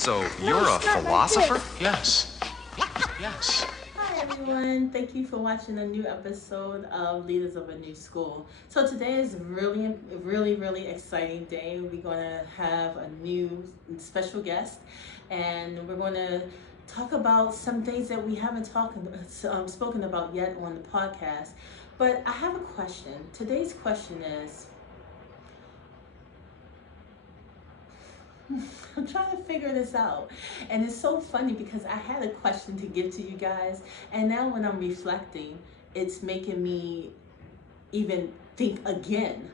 So, No, you're a it's not like philosopher? this. Yes. Yes. Hi everyone, thank you for watching a new episode of Leaders of a New School. So today is really exciting day. We're going to have a new special guest, and we're going to talk about some things that we haven't spoken about yet on the podcast. But I have a question. Today's question is, I'm trying to figure this out. And it's so funny because I had a question to give to you guys. And now when I'm reflecting, it's making me even think again.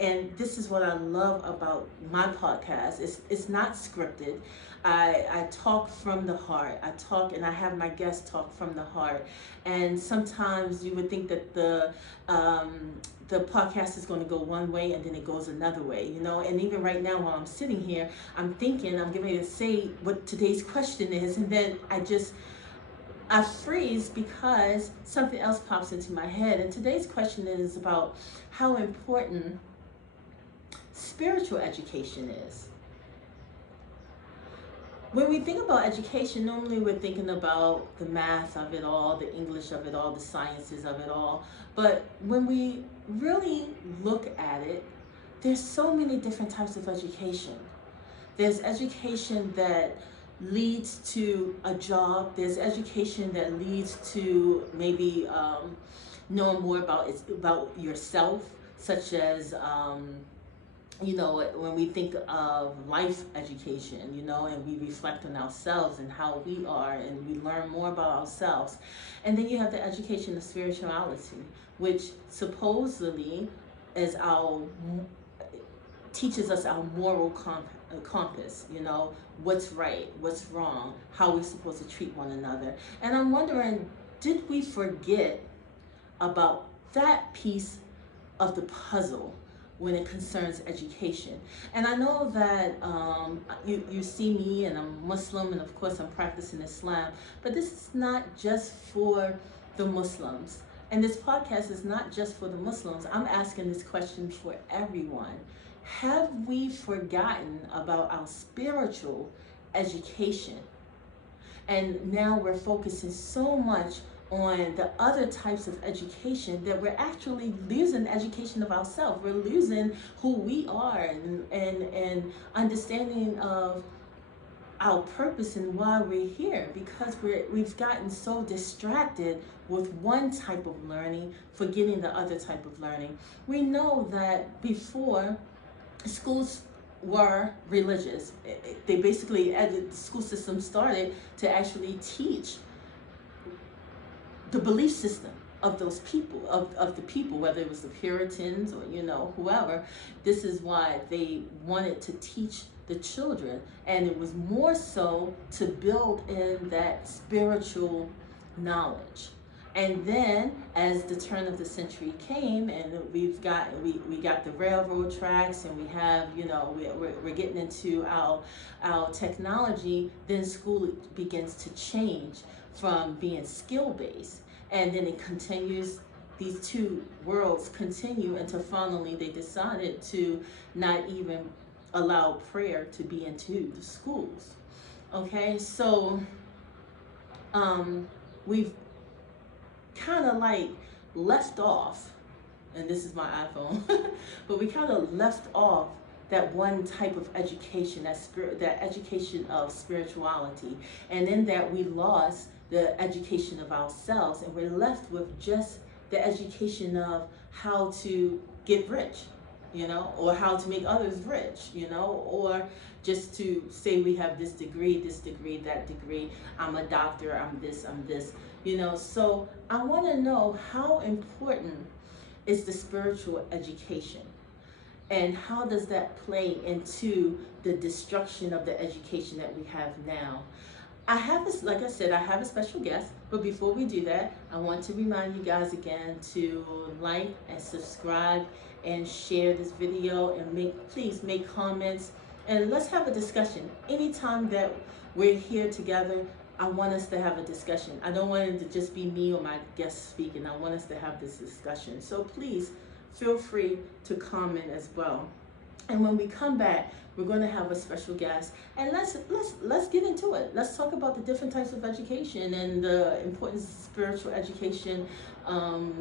And this is what I love about my podcast. It's not scripted. I talk from the heart. I talk and I have my guests talk from the heart. And sometimes you would think that the podcast is going to go one way and then it goes another way, you know. And even right now while I'm sitting here, I'm thinking, I'm getting ready to say what today's question is, and then I freeze because something else pops into my head. And today's question is about how important spiritual education is. When we think about education, normally we're thinking about the math of it all, the English of it all, the sciences of it all. But when we really look at it, there's so many different types of education. There's education that leads to a job. There's education that leads to maybe knowing more about yourself, such as you know, when we think of life education, you know, and we reflect on ourselves and how we are, and we learn more about ourselves. And then you have the education of spirituality, which supposedly is teaches us our moral compass, you know, what's right, what's wrong, how we're supposed to treat one another. And I'm wondering, did we forget about that piece of the puzzle when it concerns education? And I know that you see me, and I'm Muslim, and of course I'm practicing Islam, but this is not just for the Muslims. And this podcast is not just for the Muslims. I'm asking this question for everyone. Have we forgotten about our spiritual education? And now we're focusing so much on the other types of education that we're actually losing education of ourselves. We're losing who we are, and understanding of our purpose and why we're here, because we've gotten so distracted with one type of learning, forgetting the other type of learning. We know that before, schools were religious. They basically, the school system started to actually teach the belief system of those people, of the people, whether it was the Puritans or, you know, whoever. This is why they wanted to teach the children, and it was more so to build in that spiritual knowledge. And then as the turn of the century came, and we got the railroad tracks, and we have, you know, we're getting into our technology, then school begins to change from being skill-based, and then it continues. These two worlds continue until finally they decided to not even allow prayer to be into the schools. Okay, so we've kind of like left off, and this is my iPhone, but we kind of left off that one type of education, that education of spirituality, and in that we lost the education of ourselves, and we're left with just the education of how to get rich, you know, or how to make others rich, you know, or just to say we have this degree, that degree, I'm a doctor, I'm this, you know. So I want to know, how important is the spiritual education? And how does that play into the destruction of the education that we have now? I have this, like I said, I have a special guest, but before we do that, I want to remind you guys again to like and subscribe and share this video, and please make comments, and let's have a discussion. Anytime that we're here together, I want us to have a discussion. I don't want it to just be me or my guest speaking. I want us to have this discussion. So please feel free to comment as well. And when we come back, we're going to have a special guest, and let's get into it. Let's talk about the different types of education and the importance spiritual education um,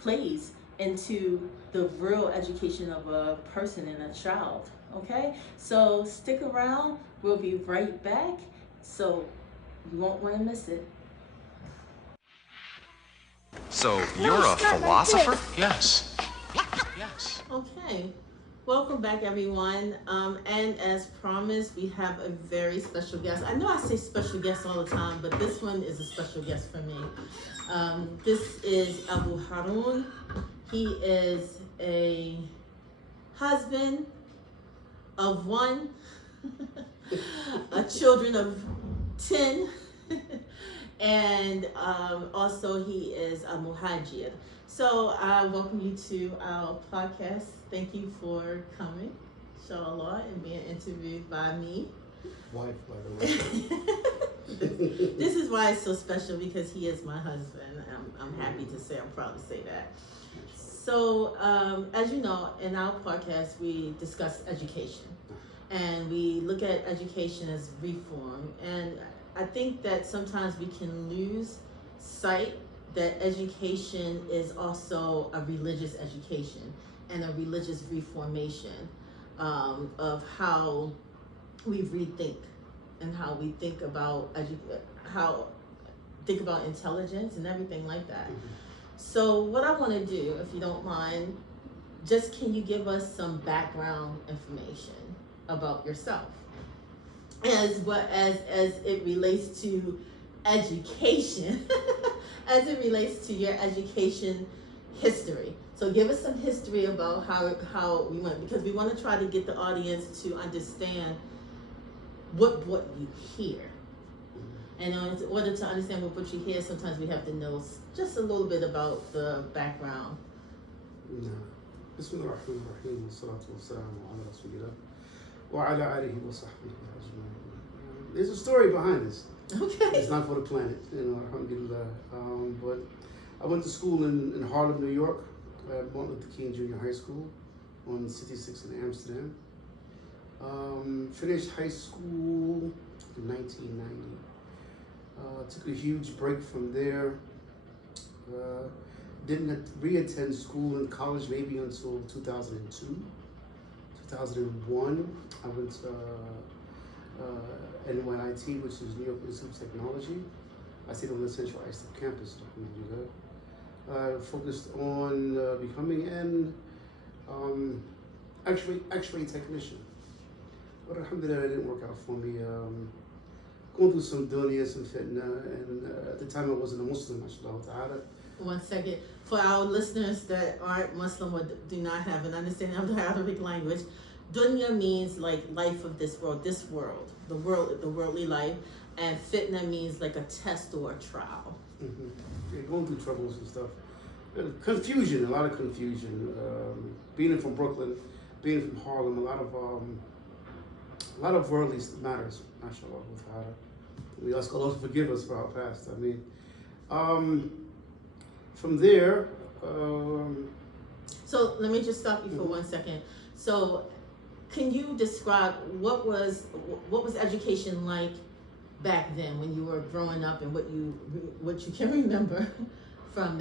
plays into the real education of a person and a child. Okay, so stick around. We'll be right back. So you won't want to miss it. So No, you're a it's not like philosopher? this. Yes. Yes. Okay, welcome back, everyone. And as promised, we have a very special guest. I know I say special guest all the time, but this one is a special guest for me. This is Abu Harun. He is a husband of one, a children of 10, and also he is a muhajir. So I welcome you to our podcast. Thank you for coming, inshallah, and being interviewed by me. Wife, by the way. This is why it's so special, because he is my husband. I'm happy to say, I'm proud to say that. So, as you know, in our podcast, we discuss education, and we look at education as reform. And I think that sometimes we can lose sight that education is also a religious education and a religious reformation of how we rethink and how we think about think about intelligence and everything like that. So what I want to do, if you don't mind, just can you give us some background information about yourself as it relates to education, as it relates to your education history. So give us some history about how we went, because we want to try to get the audience to understand what brought you here. And in order to understand what brought you here, sometimes we have to know just a little bit about the background. بسم الله الرحمن الرحيم والصلاة والسلام على رسول الله وعلى آله وصحبه أجمعين. There's a story behind this. Okay. It's not for the planet, alhamdulillah. But I went to school in Harlem, New York, at Martin Luther King Junior High School on 66 in Amsterdam. Finished high school in 1990. Took a huge break from there. Didn't re-attend school in college maybe until 2002. 2001, I went to NYIT, which is New York Institute of Technology. I stayed on the Central ISTEP campus. I focused on becoming an X-ray technician. But alhamdulillah, it didn't work out for me. Going through some dunya, some fitna, and at the time I wasn't a Muslim, mashallah ta'ala. 1 second. For our listeners that aren't Muslim or do not have an understanding of the Arabic language, dunya means like life of this world, the worldly life, and fitna means like a test or a trial. Mm-hmm. Yeah, going through troubles and stuff. Confusion, a lot of confusion. Being from Brooklyn, being from Harlem, a lot of worldly matters, mashallah ta'ala. We ask Allah to forgive us for our past. I mean, from there. So let me just stop you for 1 second. So, can you describe what was education like back then when you were growing up, and what you can remember from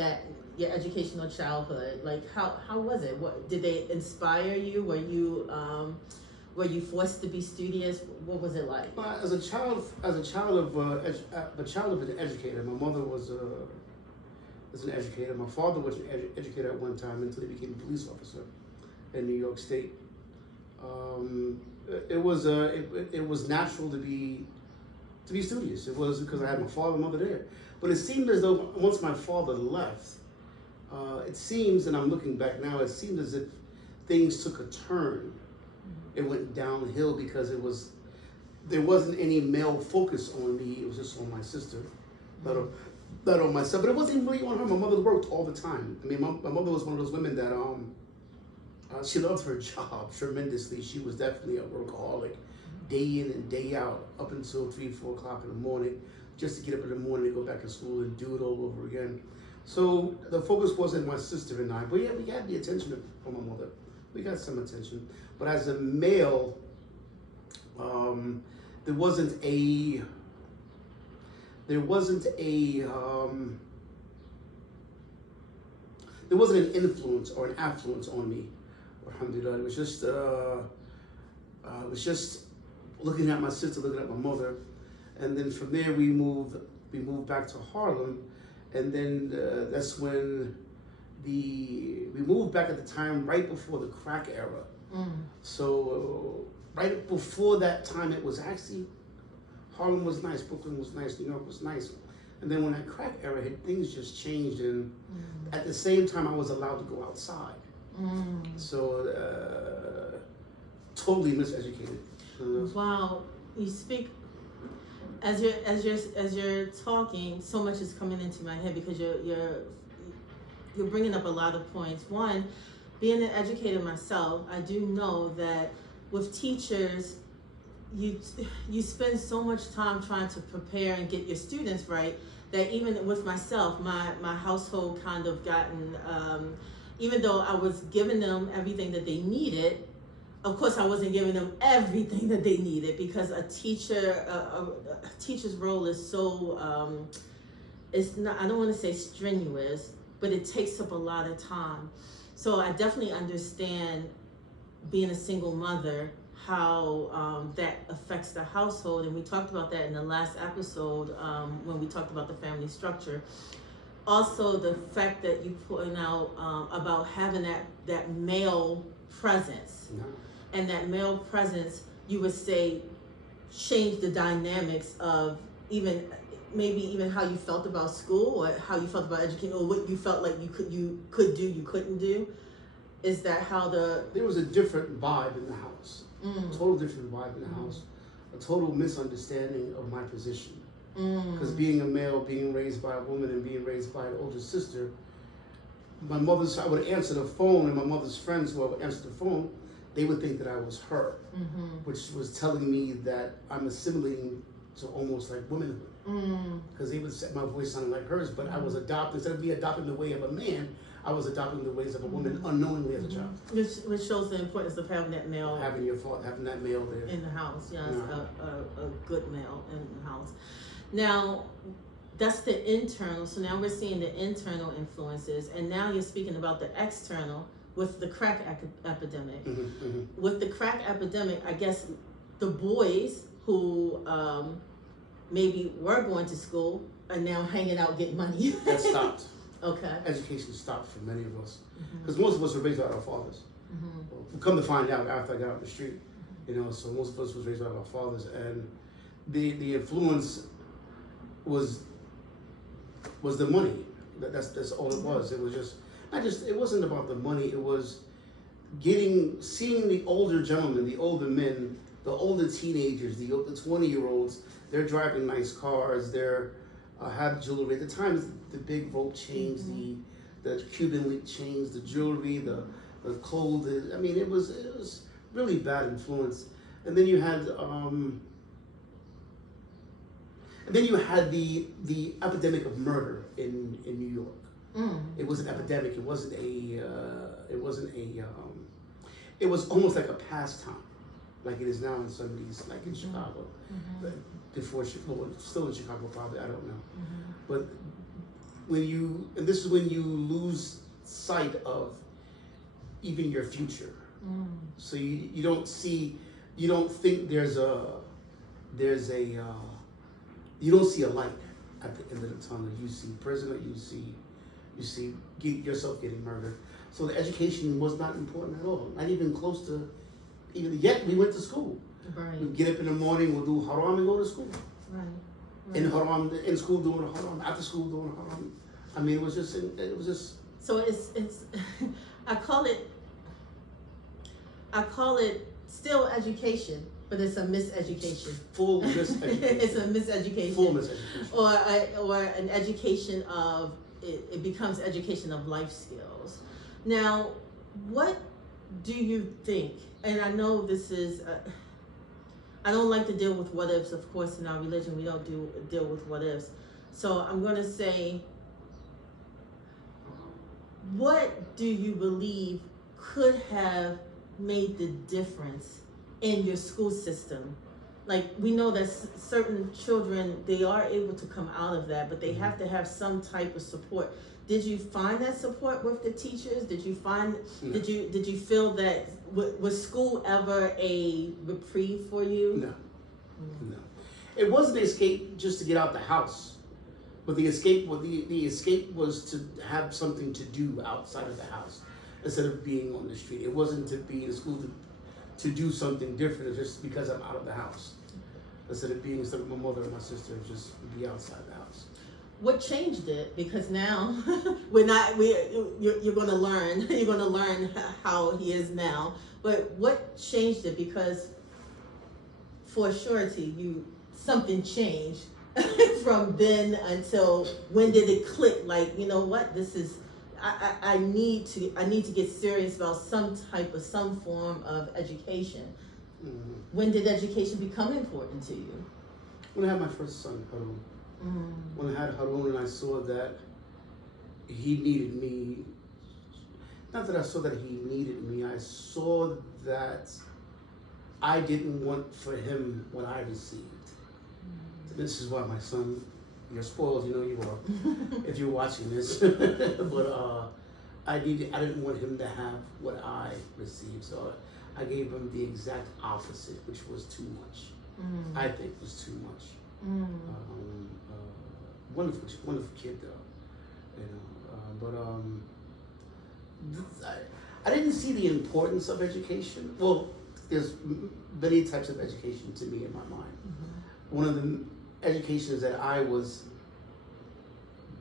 your educational childhood? Like how was it? What did they inspire you? Were you forced to be studious? What was it like? As a child of an educator, my mother was an educator. My father was an educator at one time until he became a police officer in New York State. It was natural to be studious. It was because I had my father and mother there. But it seemed as though once my father left, it seems, and I'm looking back now, it seemed as if things took a turn. It went downhill because there wasn't any male focus on me. It was just on my sister, not on myself. But it wasn't really on her. My mother worked all the time. I mean, my mother was one of those women that she loved her job tremendously. She was definitely a workaholic, day in and day out, up until 3-4 o'clock in the morning, just to get up in the morning and go back to school and do it all over again. So the focus wasn't my sister and I, but yeah, we had the attention from my mother we got some attention. But as a male, there wasn't a there wasn't an influence or an affluence on me. Alhamdulillah. It was just looking at my sister, looking at my mother, and then from there we moved back to Harlem, and then that's when we moved back at the time right before the crack era. So right before that time, it was actually, Harlem was nice, Brooklyn was nice, New York was nice. And then when that crack era hit, things just changed, and at the same time I was allowed to go outside. So totally miseducated. Wow, you speak as you're talking, so much is coming into my head, because you're bringing up a lot of points. One, being an educator myself, I do know that with teachers, you spend so much time trying to prepare and get your students right, that even with myself, my household kind of gotten, even though I was giving them everything that they needed, of course I wasn't giving them everything that they needed, because a teacher's role is so, it's not, I don't want to say strenuous, but it takes up a lot of time. So I definitely understand, being a single mother, how that affects the household, and we talked about that in the last episode when we talked about the family structure. Also, the fact that you point out about having that male presence, and that male presence, you would say, changed the dynamics of maybe even how you felt about school, or how you felt about education, or what you felt like you could do, you couldn't do. Is that how there was a different vibe in the house. Total different vibe in the house. A total misunderstanding of my position. Because being a male, being raised by a woman, and being raised by an older sister, I would answer the phone, and my mother's friends who I would answer the phone, they would think that I was her, which was telling me that I'm assimilating to almost like womanhood. Because they would say my voice sounded like hers, but I was adopted, instead of me adopting the way of a man, I was adopting the ways of a woman unknowingly as a child. Which shows the importance of having that male, having that male there in the house. Yes, a good male in the house. Now, that's the internal. So now we're seeing the internal influences, and now you're speaking about the external with the crack epidemic. With the crack epidemic, I guess the boys who maybe were going to school are now hanging out getting money. That stopped. Okay. Education stopped for many of us, because most of us were raised by our fathers. Come to find out after I got out the street, so most of us was raised by our fathers, and the influence was the money. That's all it was. It was it wasn't about the money. It was seeing the older gentlemen, the older men, the older teenagers, the 20-year-olds. They're driving nice cars. They're have jewelry. At the time, the big rope chains, the Cuban link chains, the jewelry, the clothes. I mean, it was really bad influence. And then you had the epidemic of murder in New York. It was an epidemic. It wasn't it was almost like a pastime, like it is now in some of these, like in Chicago. Before Chicago, still in Chicago probably, I don't know. But this is when you lose sight of even your future. So you don't think you don't see a light at the end of the tunnel. You see prison, or you see yourself getting murdered. So the education was not important at all, not even close to, yet we went to school. Right. We get up in the morning, we'll do haram and go to school. Right. In school doing haram, after school doing haram. I mean, it was just. So it's I call it still education, but it's a miseducation. Full miseducation. It's a miseducation. Full miseducation. Or an education of, it becomes education of life skills. Now, what do you think? And I know this is, I don't like to deal with what ifs. Of course, in our religion, we don't deal with what ifs. So I'm going to say, what do you believe could have made the difference in your school system? Like, we know that certain children, they are able to come out of that, but they have to have some type of support. Did you find that support with the teachers? Did you find, No. did you feel that, was school ever a reprieve for you? No, no. It wasn't an escape just to get out the house, but the escape was to have something to do outside of the house instead of being on the street. It wasn't to be in school to do something different just because I'm out of the house. Instead of my mother and my sister, just be outside the house. What changed it? Because now you're going to learn. You're going to learn how he is now. But what changed it? Because for surety, something changed from then until when did it click? Like, you know what? This is. I need to get serious about some form of education. Mm-hmm. When did education become important to you? When I had my first son, Harun. When I had Harun and I saw that he needed me, not that I saw that he needed me, I saw that I didn't want for him what I received. So this is why my son, you're spoiled, you know you are, if you're watching this. But I didn't want him to have what I received, so I gave him the exact opposite, which was too much. I think was too much. Wonderful kid though, you know. I didn't see the importance of education. Well, there's many types of education to me in my mind. One of the educations that I was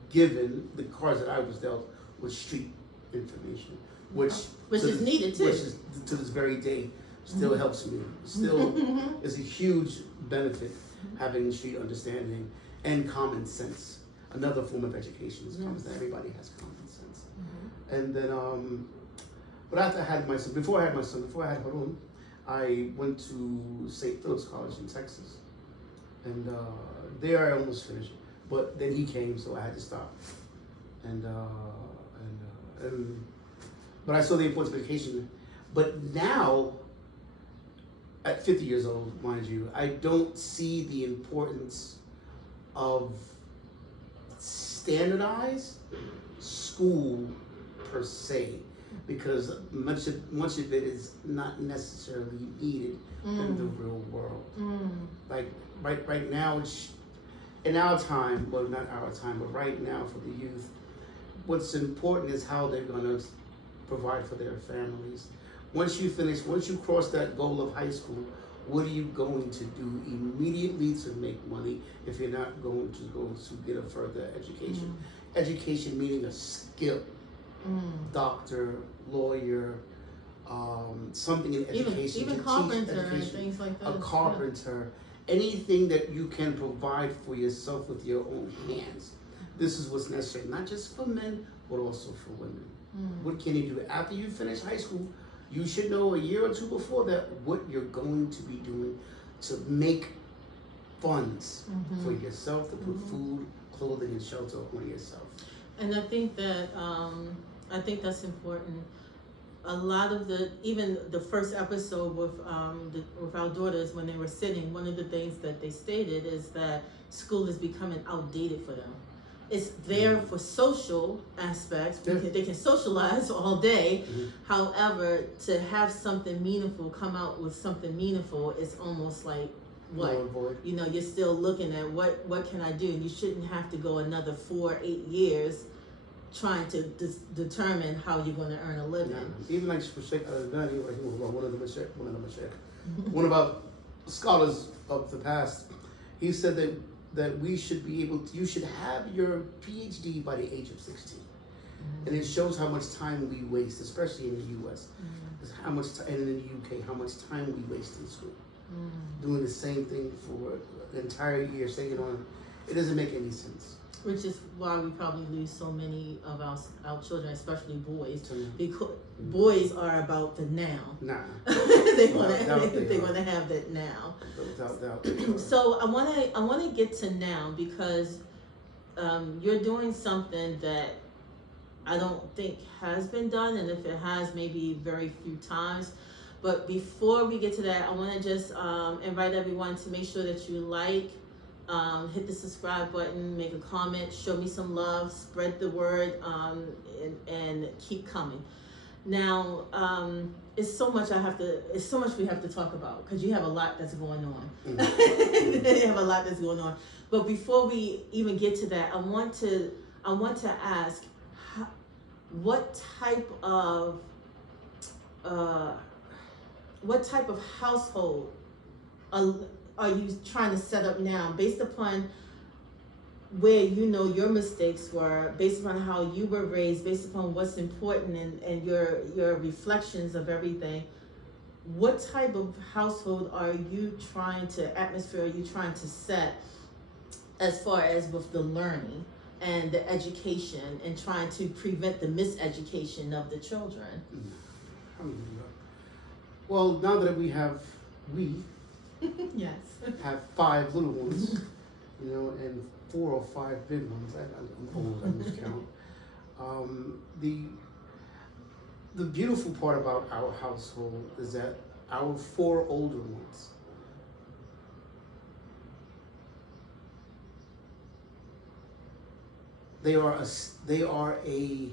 given, the cards that I was dealt, was street information, which is needed too. Which is to this very day still helps me. Still is a huge benefit having street understanding and common sense. Another form of education is common sense. Everybody has common sense. And then, but after I had my son, before I had Harun, I went to St. Philip's College in Texas, and there I almost finished. But then he came, so I had to stop. But I saw the importance of education. But now, at 50 years old, mind you, I don't see the importance of standardized school per se, because much of it is not necessarily needed in the real world. Like right now, in our time, well, not our time, but right now for the youth, what's important is how they're going to provide for their families. Once you cross that goal of high school, what are you going to do immediately to make money if you're not going to go to get a further education? Education meaning a skill. Doctor, lawyer, something in education. Even carpenter and things like that. A carpenter. Anything that you can provide for yourself with your own hands. This is what's necessary, not just for men, but also for women. What can you do? After you finish high school, you should know a year or two before that what you're going to be doing to make funds for yourself, to put food, clothing, and shelter on yourself. And I think that's important. A lot of even the first episode with our daughters, when they were sitting, one of the things that they stated is that school is becoming outdated for them. It's there for social aspects. They can socialize all day. However, to have something meaningful, come out with something meaningful, is almost like what? You know, you're still looking at what can I do? And you shouldn't have to go another 4-8 years trying to determine how you're going to earn a living. Even like one of our scholars of the past, he said that we should be able to, you should have your PhD by the age of 16. And it shows how much time we waste, especially in the US. How much and in the UK, how much time we waste in school. Doing the same thing for an entire year, staying on. It doesn't make any sense. Which is why we probably lose so many of our children, especially boys, because boys are about the now. They want to have that now. So I want to get to now, because you're doing something that I don't think has been done, and if it has, maybe very few times. But before we get to that, I want to just invite everyone to make sure that you like, hit the subscribe button, make a comment, show me some love, spread the word, and keep coming. Now, it's so much we have to talk about, because you have a lot that's going on. You have a lot that's going on. But before we even get to that, I want to ask, what type of household are you trying to set up now, based upon where you know your mistakes were, based upon how you were raised, based upon what's important, and your reflections of everything? What type of household atmosphere are you trying to set, as far as with the learning and the education, and trying to prevent the miseducation of the children? Well, now that we Yes. have 5 little ones, and 4 or 5 big ones. I'm old, I lose count. The beautiful part about our household is that our 4 older ones, they are a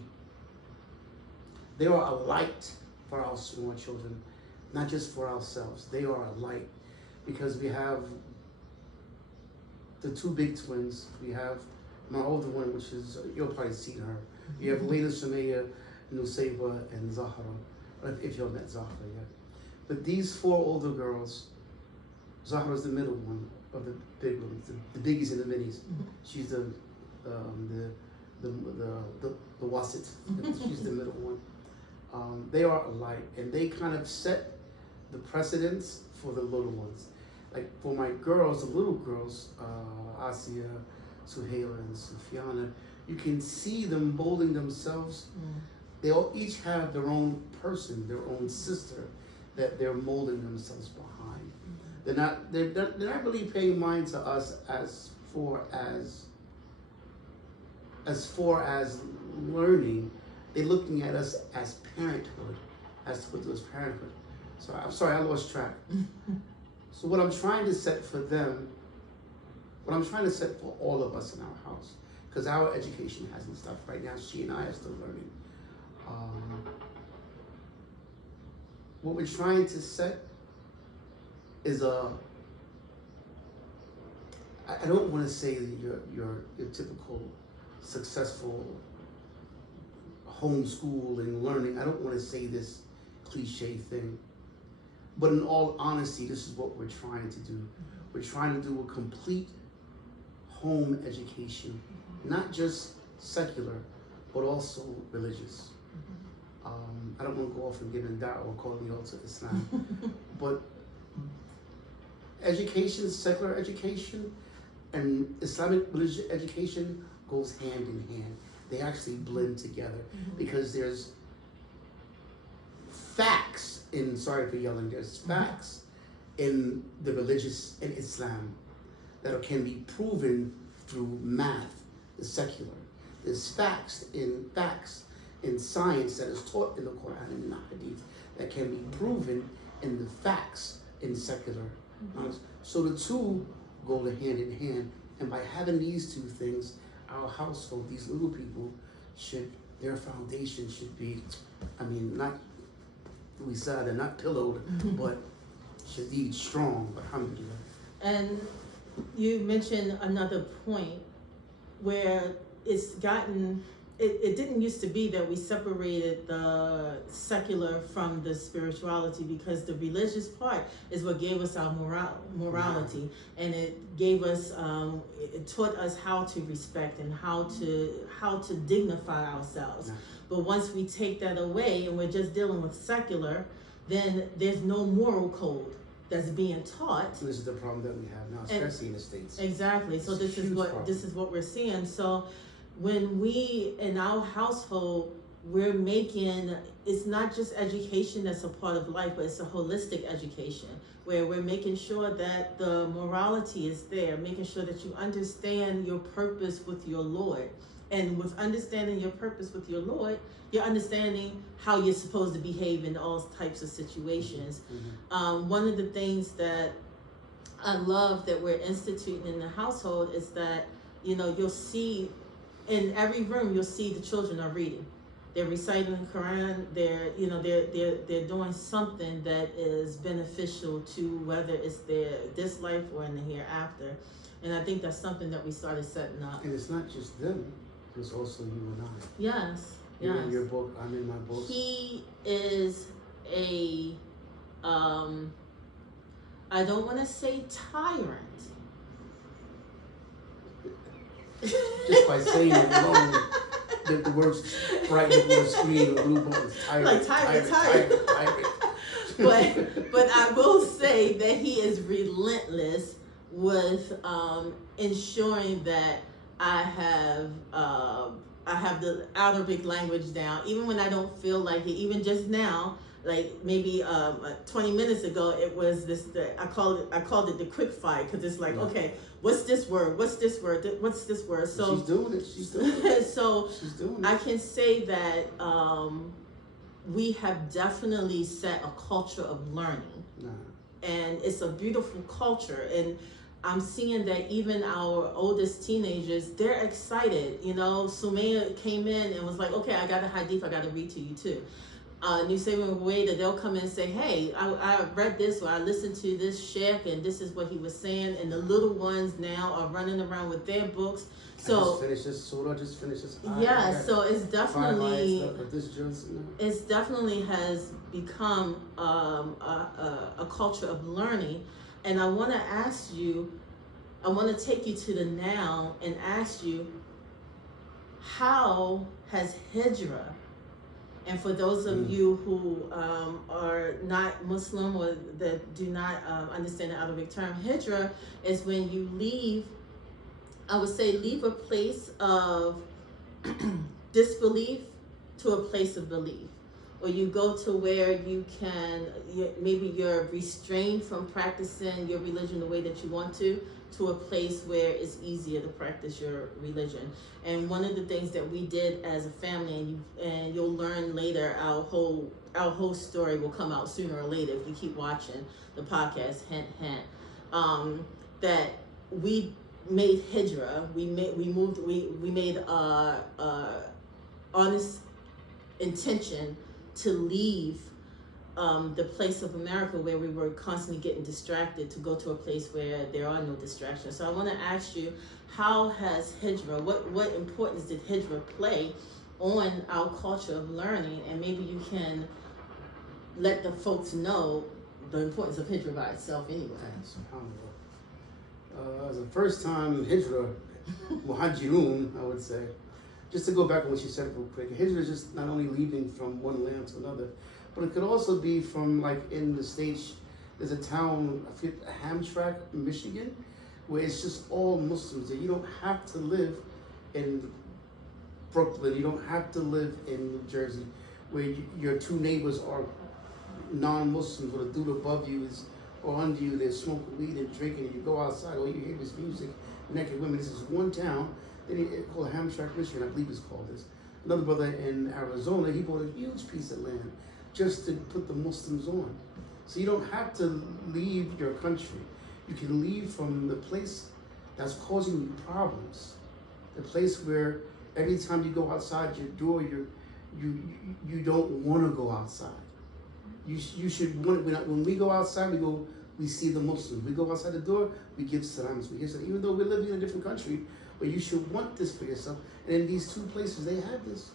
light for our small children, not just for ourselves. They are a light, because we have the 2 big twins. We have my older one, which is, you'll probably see her. We have Layla, Shamaya, Nusayba, and Zahra, if you haven't met Zahra yet. But these 4 older girls, Zahra's the middle one of the big ones, the biggies and the minis. She's the wasit. She's the middle one. They are a light, and they kind of set the precedence for the little ones. Like for my girls, the little girls, Asia, Suhaila, and Sufyana, you can see them molding themselves. They all each have their own person, their own sister, that they're molding themselves behind. They're not really paying mind to us as far as learning. They're looking at us as parenthood, as what was parenthood. So I'm sorry, I lost track. So what I'm trying to set for them, what I'm trying to set for all of us in our house, because our education hasn't stopped right now. She and I are still learning. What we're trying to set is I don't want to say that your typical successful homeschooling learning. I don't want to say this cliche thing. But in all honesty, this is what we're trying to do. We're trying to do a complete home education, not just secular, but also religious. I don't want to go off and get in da'wah or call the altar Islam, but education, secular education, and Islamic religious education goes hand in hand. They actually blend together, because there's facts sorry for yelling, there's facts in the religious, in Islam, that can be proven through math, the secular. There's facts in science that is taught in the Quran and in the Hadith that can be proven in the facts in secular. So the 2 go hand in hand, and by having these 2 things, our household, these little people, their foundation should be, not, we said they're not pillowed, but should be strong, alhamdulillah. And you mentioned another point where it's gotten, it didn't used to be that we separated the secular from the spirituality, because the religious part is what gave us our morality, and it gave us, it taught us how to respect and how to dignify ourselves. But once we take that away and we're just dealing with secular, then there's no moral code that's being taught. This is the problem that we have now, especially in the States. Exactly. So this is what we're seeing. So when we in our household, we're making, it's not just education that's a part of life, but it's a holistic education where we're making sure that the morality is there, making sure that you understand your purpose with your Lord, And with understanding your purpose with your Lord, you're understanding how you're supposed to behave in all types of situations. One of the things that I love that we're instituting in the household is that, you know, you'll see in every room, you'll see the children are reading. They're reciting the Quran. They're doing something that is beneficial to whether it's this life or in the hereafter. And I think that's something that we started setting up. And it's not just them, it's also you and I. Yes. You're in your book, I'm in my book. He is a, I don't want to say tyrant. Just by saying it alone, the words bright up on the screen, the blue buttons, tyrant. But I will say that he is relentless with ensuring that I have the Arabic language down, even when I don't feel like it. Even just now, like maybe 20 minutes ago, it was I called it the quick fire, because it's like, okay, what's this word? What's this word? What's this word? So she's doing it. She's doing it. So she's doing it. I can say that we have definitely set a culture of learning, and it's a beautiful culture. And I'm seeing that even our oldest teenagers, they're excited. You know, Sumaya came in and was like, okay, I got a hadith, I got to read to you too. New Saving Way that they'll come in and say, hey, I read this, or I listened to this sheikh, and this is what he was saying. And the little ones now are running around with their books. So I just finished this surah, just finished this ayah. Yeah, so it's definitely, it's definitely has become a culture of learning. And I want to ask you, I want to take you to the now and ask you, how has Hijrah, and for those of you who are not Muslim or that do not understand the Arabic term, Hijrah is when you leave, I would say leave a place of disbelief to a place of belief. Or you go to where you can, maybe you're restrained from practicing your religion the way that you want to a place where it's easier to practice your religion. And one of the things that we did as a family, and you'll learn later, our whole story will come out sooner or later if you keep watching the podcast, hint, hint, that we made Hijrah, we made honest intention to leave the place of America where we were constantly getting distracted, to go to a place where there are no distractions. So I want to ask you, how has Hijrah, what importance did Hijrah play on our culture of learning? And maybe you can let the folks know the importance of Hijrah by itself anyway. As a first time Hijrah, Muhajirun, I would say, just to go back on what she said real quick, Hijrah is just not only leaving from one land to another, but it could also be from, like in the States, there's a town, Hamtramck, Michigan, where it's just all Muslims there. You don't have to live in Brooklyn, you don't have to live in New Jersey, where your two neighbors are non-Muslims, or the dude above you is, or under you, they're smoking weed and drinking, and you go outside, all you hear is music, naked women. This is one town, it's called Hamtramck, Michigan, I believe it's called this. Another brother in Arizona, he bought a huge piece of land just to put the Muslims on. So you don't have to leave your country. You can leave from the place that's causing you problems. The place where every time you go outside your door, you don't want to go outside. You should want, when we go outside, we see the Muslims. We go outside the door, we give salams. Even though we're living in a different country, but you should want this for yourself. And in these two places, they have this.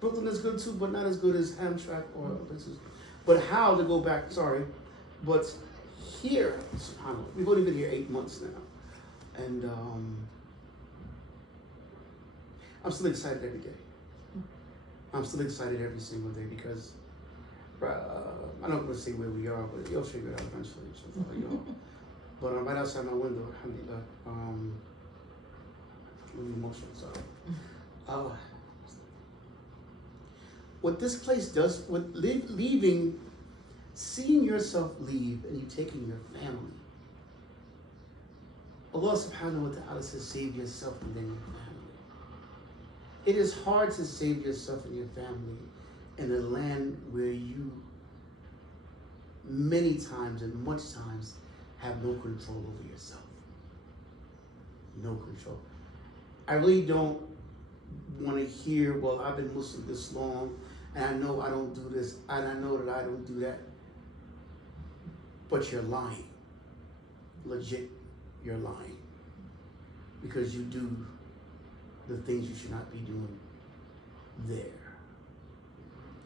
Brooklyn is good too, but not as good as Hamtramck or other places. But how, to go back, sorry, but here, subhanAllah, we've only been here 8 months now. And I'm still excited every day. I'm still excited every single day because I'm not going to say where we are, but you'll figure it out eventually. But I'm right outside my window, alhamdulillah. I'm really emotional, sorry. What this place does, with leaving, seeing yourself leave and you taking your family, Allah subhanahu wa ta'ala says, save yourself and then your family. It is hard to save yourself and your family in a land where you many times and much times have no control over yourself. No control. I really don't want to hear, well, I've been Muslim this long, and I know I don't do this, and I know that I don't do that. But you're lying. Legit, you're lying. Because you do the things you should not be doing there.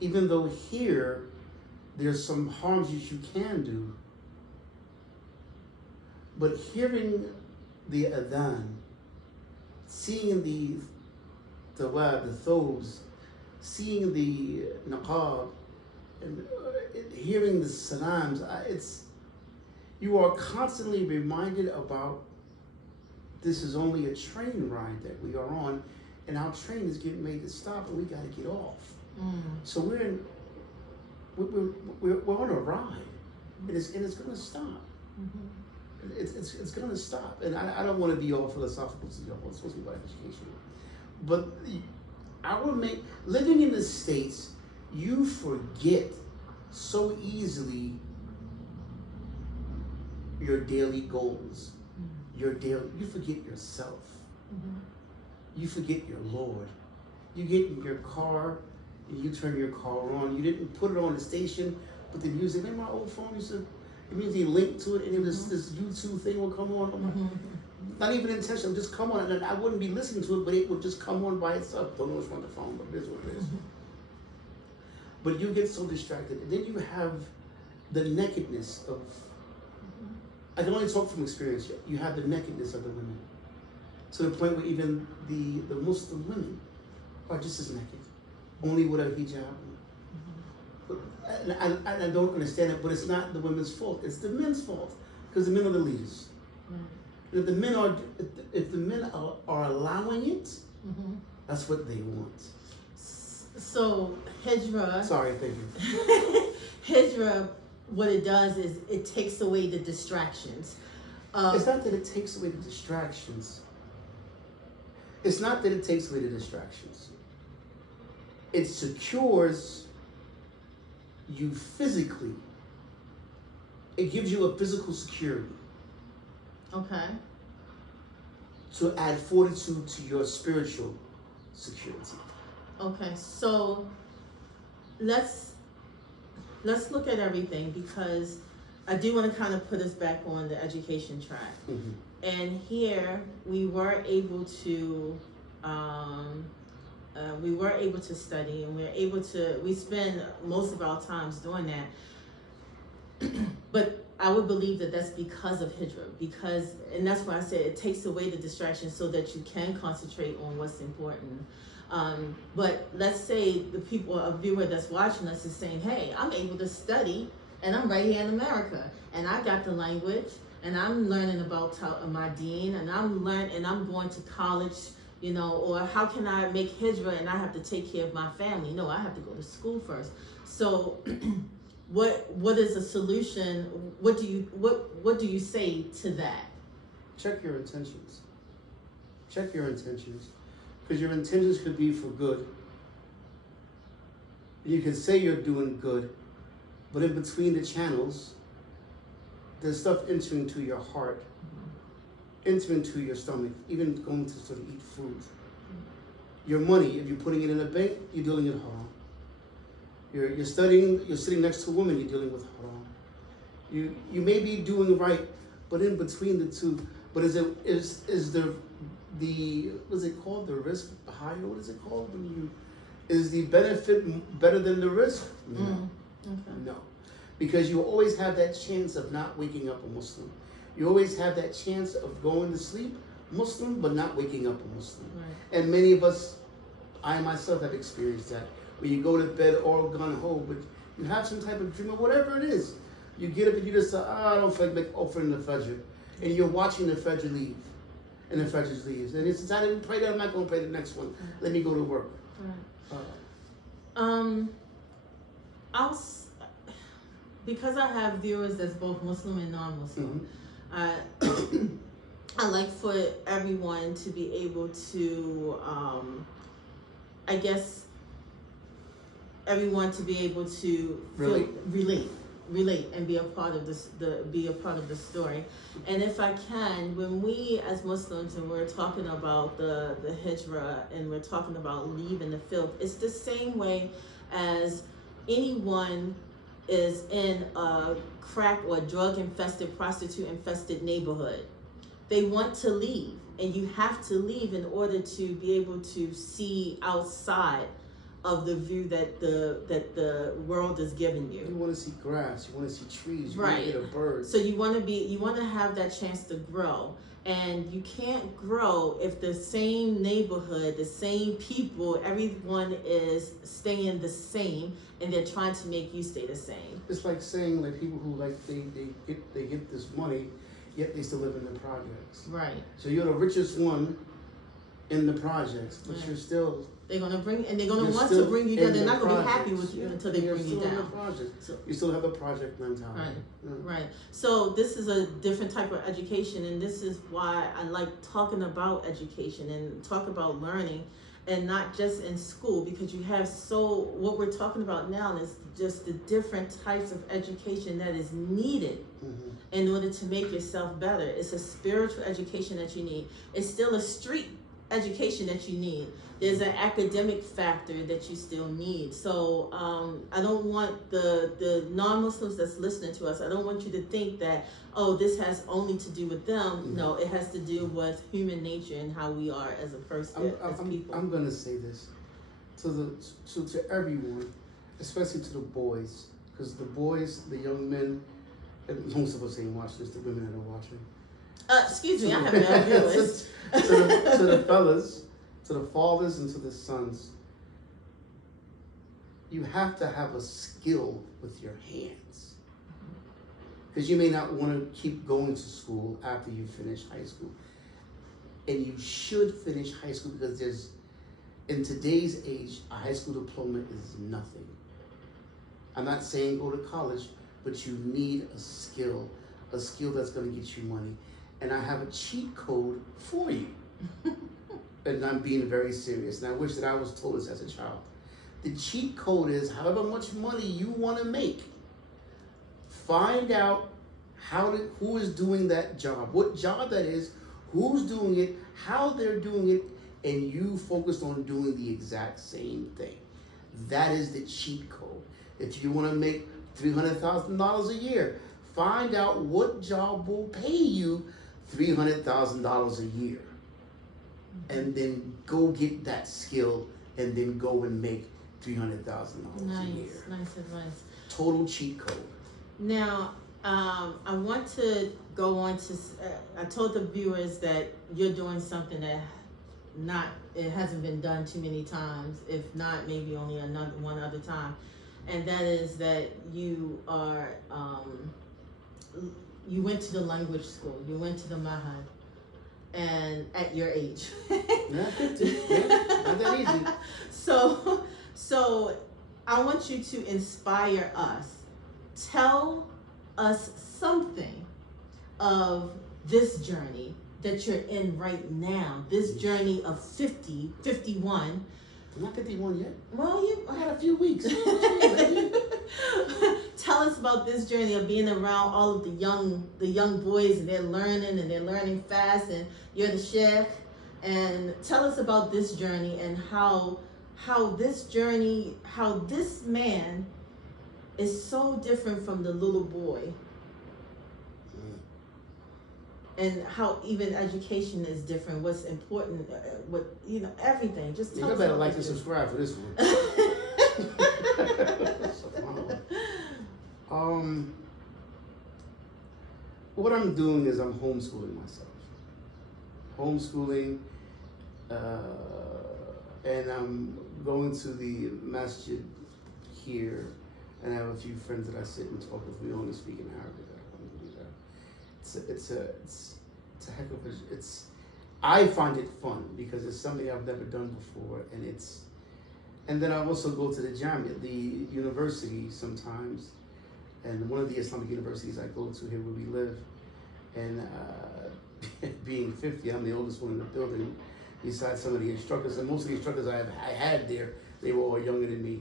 Even though here, there's some harms that you can do, but hearing the adhan, seeing the tawab, the thobes, seeing the naqab, and hearing the salams, you are constantly reminded about this is only a train ride that we are on, and our train is getting made to stop, and we got to get off. So we're on a ride, and it's going to stop. It's going to stop, and I don't want to be all philosophical. It's supposed to be about education, but living in the States, you forget so easily your daily goals, you forget yourself, you forget your Lord. You get in your car, and you turn your car on. You didn't put it on the station, but the music. Remember my old phone used to, it means they linked to it, and it was this YouTube thing would come on. Not even intentional, just come on, and I wouldn't be listening to it, but it would just come on by itself. Don't know what's wrong with the phone, but it is what it is. But you get so distracted, and then you have the nakedness of. I can only talk from experience. You have the nakedness of the women, to the point where even the Muslim women are just as naked, only with a hijab. And I don't understand it, but it's not the women's fault. It's the men's fault, because the men are the leaders. If the men are allowing it, that's what they want. So hijra. Sorry, thank you. Hijra, what it does is it takes away the distractions. It's not that it takes away the distractions. It's not that it takes away the distractions. It secures you physically. It gives you a physical security. Okay. To add fortitude to your spiritual security. Okay, so let's look at everything, because I do want to kind of put us back on the education track. And here we were able to study, and we spend most of our times doing that. But I would believe that that's because of hijra, and that's why I said it takes away the distraction so that you can concentrate on what's important. But let's say a viewer that's watching us is saying, hey, I'm able to study, and I'm right here in America, and I got the language, and I'm learning about my deen, and I'm going to college, or how can I make hijra and I have to take care of my family? No, I have to go to school first. So what is a solution? What do you say to that? Check your intentions. Check your intentions. Because your intentions could be for good. You can say you're doing good, but in between the channels, there's stuff entering to your heart, entering to your stomach, even going to sort of eat food. Your money, if you're putting it in a bank, you're dealing with haram. You're studying, you're sitting next to a woman, you're dealing with haram. You may be doing right, but in between the two, but is the what's it called? The risk higher? What is it called? Is the benefit better than the risk? No. Okay. No. Because you always have that chance of not waking up a Muslim. You always have that chance of going to sleep Muslim, but not waking up a Muslim. Right. And many of us, I myself have experienced that. Where you go to bed all gung-ho, but you have some type of dream or whatever it is. You get up and you just say, I don't feel like offering the Fajr. And you're watching the Fajr leave. And the Fajr leaves. And it's, I didn't pray that, I'm not going to pray the next one. Let me go to work. Right. Because I have viewers that's both Muslim and non-Muslim, I like for everyone to be able to I guess, everyone to be able to relate and be a part of this, be a part of the story. And if I can, when we as Muslims and we're talking about the hijrah and we're talking about leaving the filth, it's the same way as anyone is in a crack or drug infested, prostitute infested neighborhood. They want to leave, and you have to leave in order to be able to see outside of the view that the world is giving you. You want to see grass, you want to see trees, you Right. want to get a bird. So you want to have that chance to grow, and you can't grow if the same neighborhood, the same people, everyone is staying the same, and they're trying to make you stay the same. It's like saying like people who like they get this money, yet they still live in the projects. Right. So you're the richest one in the projects, but you're still. They're gonna want to bring you down. They're not gonna be happy with you until they bring you down. So you still have the project mentality. Right. Yeah. Right. So this is a different type of education, and this is why I like talking about education and talk about learning, and not just in school, because you have what we're talking about now is just the different types of education that is needed in order to make yourself better. It's a spiritual education that you need. It's still a street education that you need. There's an academic factor that you still need. So I don't want the non-Muslims that's listening to us, I don't want you to think that, oh, this has only to do with them. No, it has to do with human nature and how we are as a person, as people. I'm going to say this to everyone, especially to the boys, because the boys, the young men, and most of us ain't watching this, the women that are watching. Excuse me, I have no viewers. to the fellas, to the fathers, and to the sons, you have to have a skill with your hands. Because you may not want to keep going to school after you finish high school. And you should finish high school, because in today's age, a high school diploma is nothing. I'm not saying go to college, but you need a skill that's going to get you money. And I have a cheat code for you. And I'm being very serious. And I wish that I was told this as a child. The cheat code is however much money you want to make, find out who is doing that job, what job that is, who's doing it, how they're doing it, and you focus on doing the exact same thing. That is the cheat code. If you want to make $300,000 a year, find out what job will pay you $300,000 a year. And then go get that skill, and then go and make $300,000 a year. Nice advice. Total cheat code. Now, I want to go on to. I told the viewers that you're doing something that it hasn't been done too many times, if not maybe only one other time, and that is that you are. You went to the language school. You went to the Mahad. And at your age. Not 50. Yeah, not that easy. So I want you to inspire us. Tell us something of this journey that you're in right now. This journey of 50, 51. I'm not 51 yet. Well, I had a few weeks. Tell us about this journey of being around all of the young boys, and they're learning fast, and you're the sheikh. And tell us about this journey and how this man is so different from the little boy. And how even education is different, what's important, everything. Just tell us. You better like and subscribe for this one. What I'm doing is I'm homeschooling myself. And I'm going to the masjid here, and I have a few friends that I sit and talk with. We only speak in Arabic. It's a heck of a. I find it fun because it's something I've never done before, and then I also go to the Jamia, the university sometimes, and one of the Islamic universities I go to here where we live, and being 50, I'm the oldest one in the building, besides some of the instructors. And most of the instructors I had there, they were all younger than me,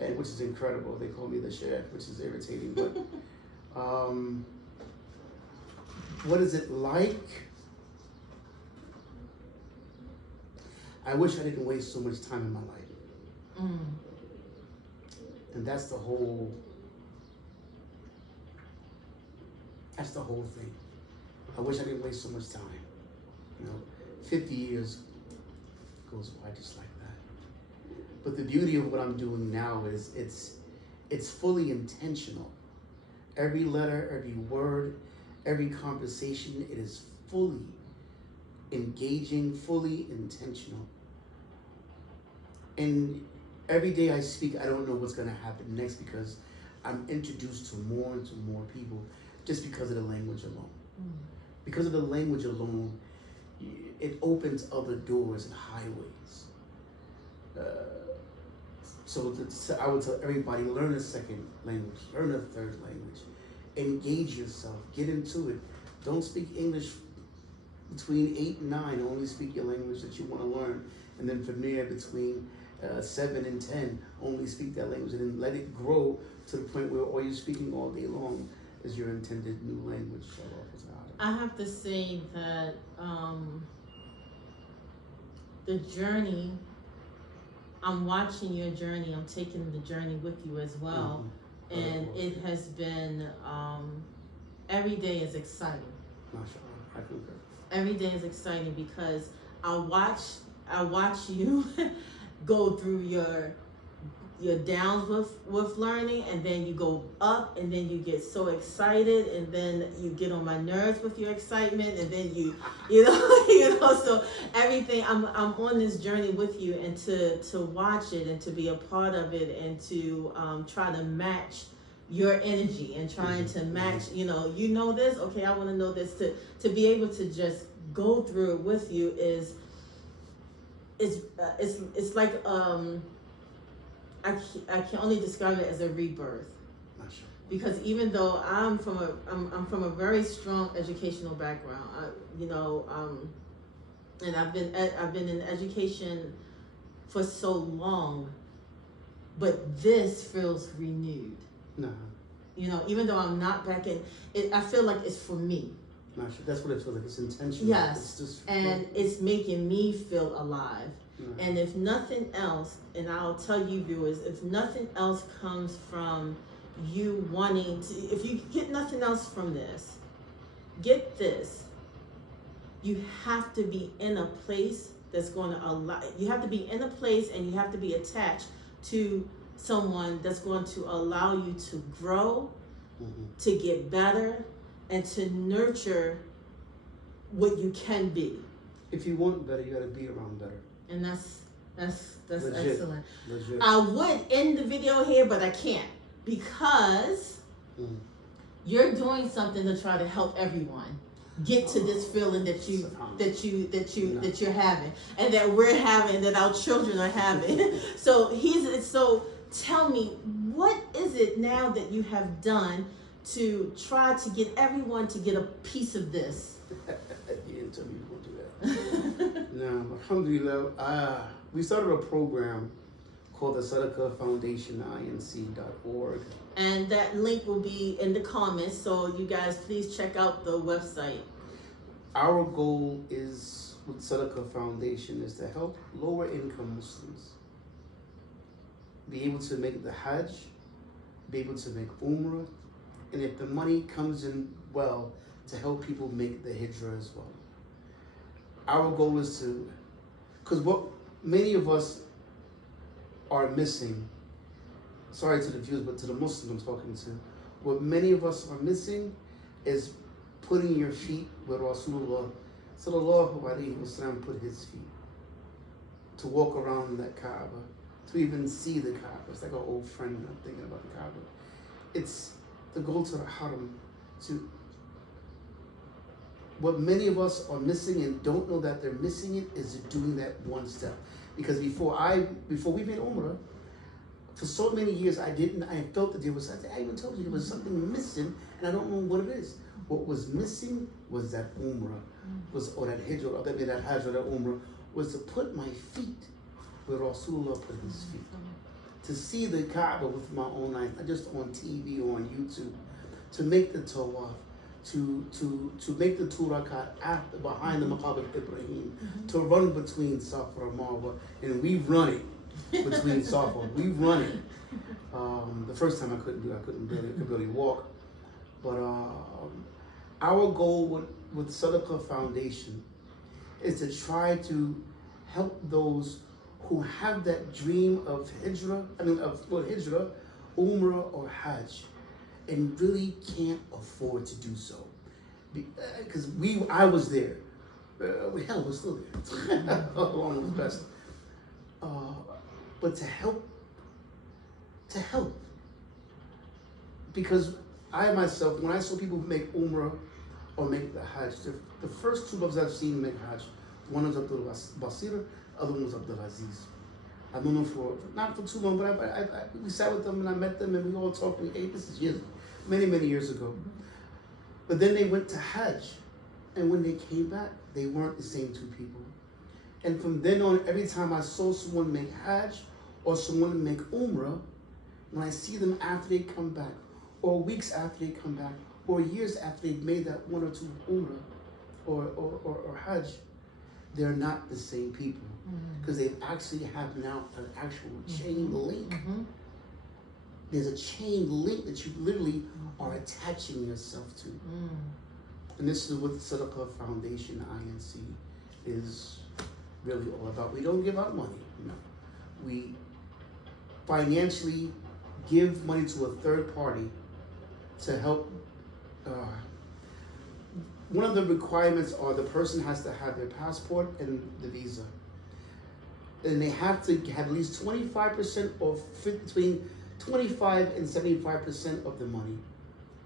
and which is incredible. They call me the chef, which is irritating. But what is it like? I wish I didn't waste so much time in my life. And that's the whole thing. I wish I didn't waste so much time. 50 years goes by just like that. But the beauty of what I'm doing now is it's fully intentional. Every letter, every word, every conversation, it is fully engaging, fully intentional. And every day I speak, I don't know what's going to happen next because I'm introduced to more and to more people just because of the language alone. Because of the language alone, it opens other doors and highways. So I would tell everybody, learn a second language, learn a third language, engage yourself, get into it. Don't speak English between 8 and 9, only speak your language that you want to learn. And then from there, between 7 and 10, only speak that language, and then let it grow to the point where all you're speaking all day long is your intended new language. I have to say that the journey, I'm watching your journey, I'm taking the journey with you as well. And it has been, every day is exciting. I concur. Every day is exciting because I watch you go through your downs with learning, and then you go up, and then you get so excited, and then you get on my nerves with your excitement, and then you know so everything, I'm on this journey with you, and to watch it and to be a part of it, and to try to match your energy and trying to match, you know this, okay, I want to know this, to be able to just go through it with you is it's like I can only describe it as a rebirth, because even though I'm from a very strong educational background, and I've been in education for so long, but this feels renewed. Even though I'm not back in it, I feel like it's for me. That's what it feels like. It's intentional. Yes, it's just, and it's making me feel alive. And if nothing else, and I'll tell you viewers, if nothing else comes from you wanting to, if you get nothing else from this, get this. You have to be in a place that's going to allow, you have to be in a place, and you have to be attached to someone that's going to allow you to grow, to get better, and to nurture what you can be. If you want better, you got to be around better. And that's Legit. excellent. Legit. I would end the video here, but I can't, because you're doing something to try to help everyone get to this feeling that you're having, and that we're having, that our children are having. So tell me, what is it now that you have done to try to get everyone to get a piece of this? You didn't tell me you were going to do that. No, alhamdulillah. We started a program called the Sadaqah Foundation, inc.org. And that link will be in the comments, so you guys please check out the website. Our goal is, with Sadaqah Foundation, is to help lower income Muslims be able to make the Hajj, be able to make Umrah, and if the money comes in well, to help people make the Hijrah as well. Our goal is to, because what many of us are missing, sorry to the viewers, but to the Muslims I'm talking to, what many of us are missing is putting your feet where Rasulullah sallallahu alaihi wasallam put his feet, to walk around that Kaaba, to even see the Kaaba. It's like an old friend, I'm thinking about the Kaaba. It's the goal to the Haram. What many of us are missing and don't know that they're missing it is doing that one step. Because before we made Umrah, for so many years I felt that there was, I even told you there was something missing, and I don't know what it is. What was missing was that Umrah, or that Hijrah, or that Hajj, or that Umrah, was to put my feet where Rasulullah put his feet. To see the Kaaba with my own eyes, not just on TV or on YouTube. To make the tawaf, to make the 2 rakat after behind the maqam of Ibrahim, to run between Safa and Marwa, and we run it between Safa. We run it. The first time I couldn't do it, I could barely walk. But our goal with Sadaqah Foundation is to try to help those who have that dream of hijrah, hijrah, umrah, or hajj, and really can't afford to do so. Because I was there. Hell, we're still there. Along with the best. But to help. Because I myself, when I saw people make umrah or make the hajj, the first 2 brothers I've seen make hajj, one was Abdul Basir, other one was Abdul Aziz. I've known them for, not for too long, but we sat with them and I met them and we all talked. This is many years ago. But then they went to hajj, and when they came back, they weren't the same 2 people. And from then on, every time I saw someone make hajj or someone make umrah, when I see them after they come back, or weeks after they come back, or years after they've made that 1 or 2 umrah or hajj, they're not the same people. Because they've actually have now an actual chain link. There's a chain link that you literally are attaching yourself to. And this is what the Sadaqah Foundation, INC, is really all about. We don't give out money, no. We financially give money to a third party to help. One of the requirements are the person has to have their passport and the visa. And they have to have at least 25% or between 25 and 75% of the money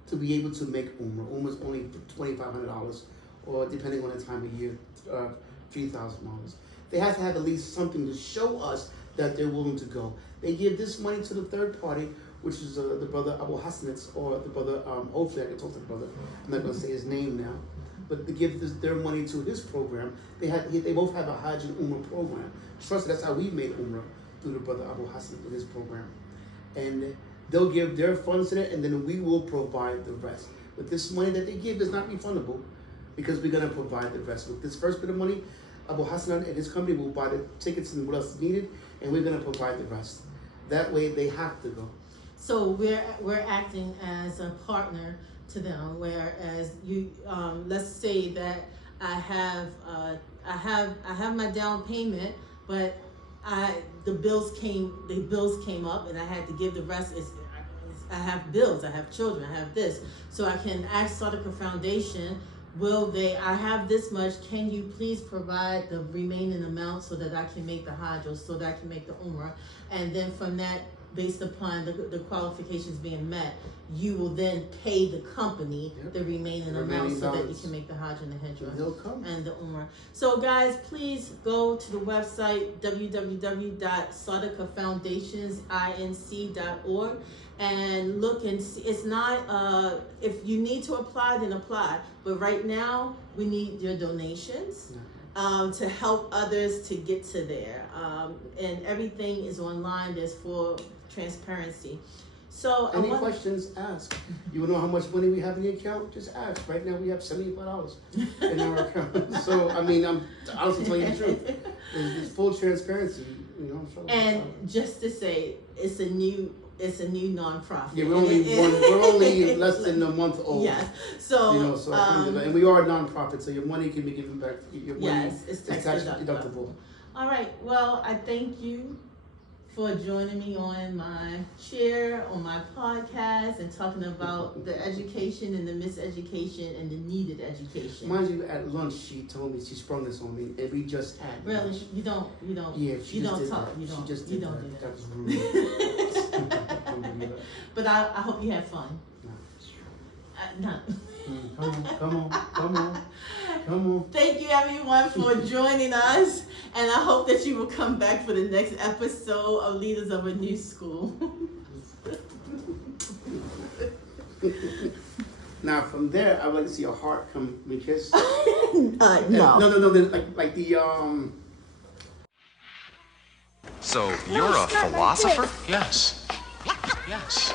to be able to make umrah. Umrah is only $2,500, or depending on the time of year, $3,000. They have to have at least something to show us that they're willing to go. They give this money to the third party, which is the brother Abu Hasnitz, or the brother, hopefully I can talk to the brother, I'm not going to say his name now, but they give their money to his program. They both have a Hajj and Umrah program. Trust me, that's how we made Umrah, through the brother Abu Hasnitz with his program. And they'll give their funds to it, and then we will provide the rest. But this money that they give is not refundable, because we're going to provide the rest. With this first bit of money, Abu Hassan and his company will buy the tickets and what else is needed, and we're going to provide the rest. That way, they have to go. So we're acting as a partner to them. Whereas you, let's say that I have my down payment, but the bills came up, and I had to give the rest. I have bills, I have children, I have this, so I can ask Sadaqah Foundation. I have this much, can you please provide the remaining amount so that I can make the Hajj, or so that I can make the Umrah? And then from that, based upon the qualifications being met, you will then pay the company the remaining amount so that you can make the Hajj and the Hijrah and the Umrah. So guys, please go to the website www.sadaqahfoundationsinc.org and look and see. It's not, if you need to apply, then apply. But right now, we need your donations to help others to get to there. And everything is online. There's full transparency. So any questions, ask. You want to know how much money we have in the account? Just ask. Right now we have $75 in our account. So I mean, I'm honestly telling you the truth. It's full transparency, you know. So, and just to say, it's a new nonprofit. Yeah, we're only less than a month old. Yes. So and we are a nonprofit, so your money can be given back. Your money it's tax deductible. All right. Well, I thank you for joining me on my chair, on my podcast, and talking about the education and the miseducation and the needed education. Mind you, at lunch she told me, she sprung this on me, and we just had really lunch. You don't Yeah, she you just don't did talk that. you don't She just you did don't that. do that. That was rude. But I hope you had fun. No. No. Come on. Thank you everyone for joining us, and I hope that you will come back for the next episode of Leaders of a New School. Now from there, I would like to see a heart come and kiss. No. No. Like the So you're a philosopher? Yes. Yes.